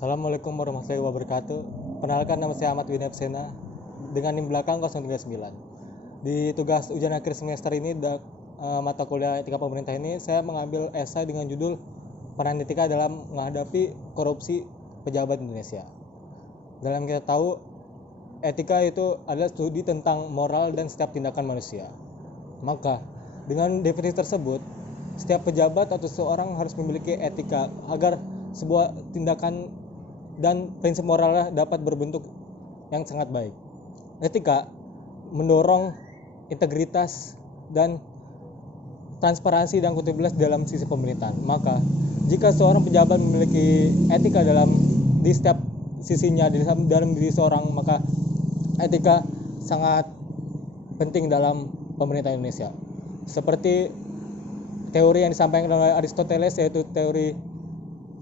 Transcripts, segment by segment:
Assalamualaikum warahmatullahi wabarakatuh. Perkenalkan, nama saya Ahmad Winep Sena dengan NIM belakang 039. Di tugas ujian akhir semester ini mata kuliah etika pemerintah ini saya mengambil esai dengan judul peran etika dalam menghadapi korupsi pejabat Indonesia. Dalam kita tahu, etika itu adalah studi tentang moral dan setiap tindakan manusia. Maka dengan definisi tersebut, setiap pejabat atau seseorang harus memiliki etika agar sebuah tindakan dan prinsip moralnya dapat berbentuk yang sangat baik. Etika mendorong integritas dan transparansi dan akuntabilitas dalam sisi pemerintahan. Maka jika seorang pejabat memiliki etika di setiap sisinya dalam diri seorang, maka etika sangat penting dalam pemerintah Indonesia. Seperti teori yang disampaikan oleh Aristoteles, yaitu teori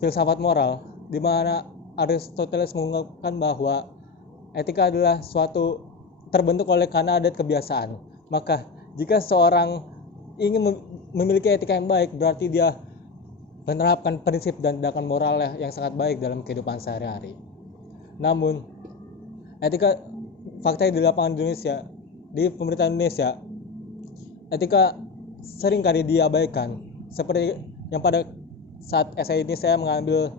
filsafat moral, di mana Aristoteles mengungkapkan bahwa etika adalah suatu terbentuk oleh karena adat kebiasaan. Maka jika seorang ingin memiliki etika yang baik, berarti dia menerapkan prinsip dan tindakan moral yang sangat baik dalam kehidupan sehari-hari. Namun etika fakta di lapangan Indonesia, di pemerintahan Indonesia, etika sering kali diabaikan. Seperti yang pada saat esai ini saya mengambil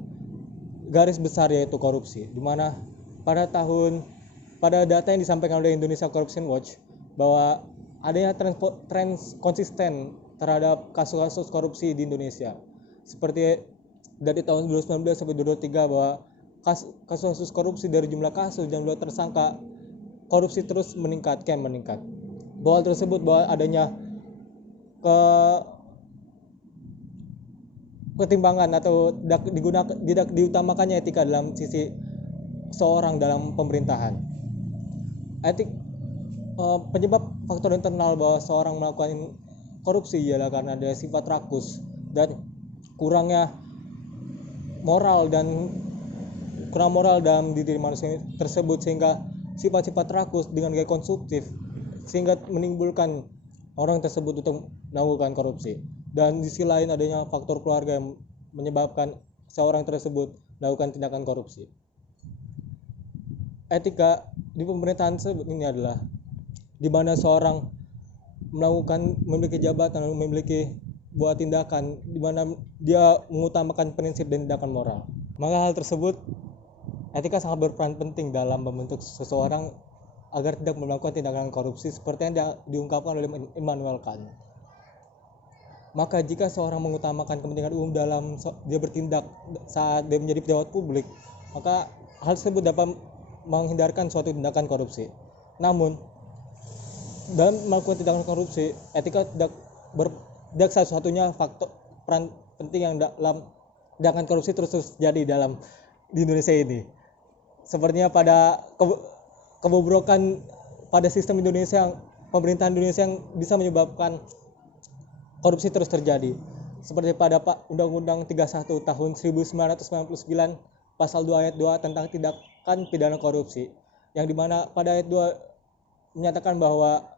garis besar, yaitu korupsi, di mana pada data yang disampaikan oleh Indonesia Corruption Watch bahwa adanya tren konsisten terhadap kasus-kasus korupsi di Indonesia. Seperti dari tahun 2019 sampai 2023 bahwa kasus-kasus korupsi dari jumlah kasus dan jumlah tersangka korupsi terus meningkat. Bahwa tersebut bahwa adanya ketimbangan atau tidak diutamakannya etika dalam sisi seorang dalam pemerintahan. Penyebab faktor internal bahwa seorang melakukan korupsi ialah karena ada sifat rakus dan kurang moral dalam diri manusia tersebut, sehingga sifat-sifat rakus dengan gaya konsumtif sehingga menimbulkan orang tersebut untuk melakukan korupsi. Dan di sisi lain adanya faktor keluarga yang menyebabkan seorang tersebut melakukan tindakan korupsi. Etika di pemerintahan ini adalah di mana seorang memiliki jabatan atau memiliki buat tindakan di mana dia mengutamakan prinsip dan tindakan moral. Maka hal tersebut, etika sangat berperan penting dalam membentuk seseorang agar tidak melakukan tindakan korupsi seperti yang diungkapkan oleh Immanuel Kant. Maka jika seorang mengutamakan kepentingan umum dalam dia bertindak saat dia menjadi pejabat publik, maka hal tersebut dapat menghindarkan suatu tindakan korupsi. Namun dalam melakukan tindakan korupsi, etika tidak satu-satunya faktor peran penting yang dalam tindakan korupsi terus terjadi di Indonesia ini. Sepertinya pada kebobrokan pada sistem Indonesia, pemerintahan Indonesia yang bisa menyebabkan korupsi terus terjadi. Seperti pada Undang-Undang 31 tahun 1999 pasal 2 ayat 2 tentang tindakan pidana korupsi, yang dimana pada ayat 2 menyatakan bahwa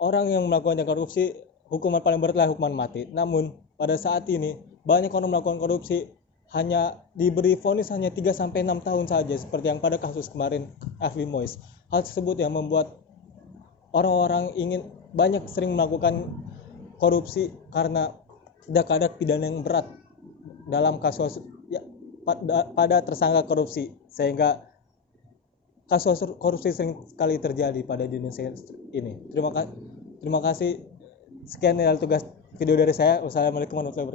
orang yang melakukan tindakan korupsi hukuman paling berat adalah hukuman mati. Namun pada saat ini banyak orang melakukan korupsi hanya diberi vonis hanya 3-6 tahun saja, seperti yang pada kasus kemarin Harvey Mois. Hal tersebut yang membuat orang-orang sering melakukan korupsi karena tidak ada pidana yang berat dalam kasus pada tersangka korupsi, sehingga kasus korupsi sering sekali terjadi pada Indonesia ini. Terima kasih. Sekian adalah tugas video dari saya. Wassalamualaikum warahmatullahi wabarakatuh.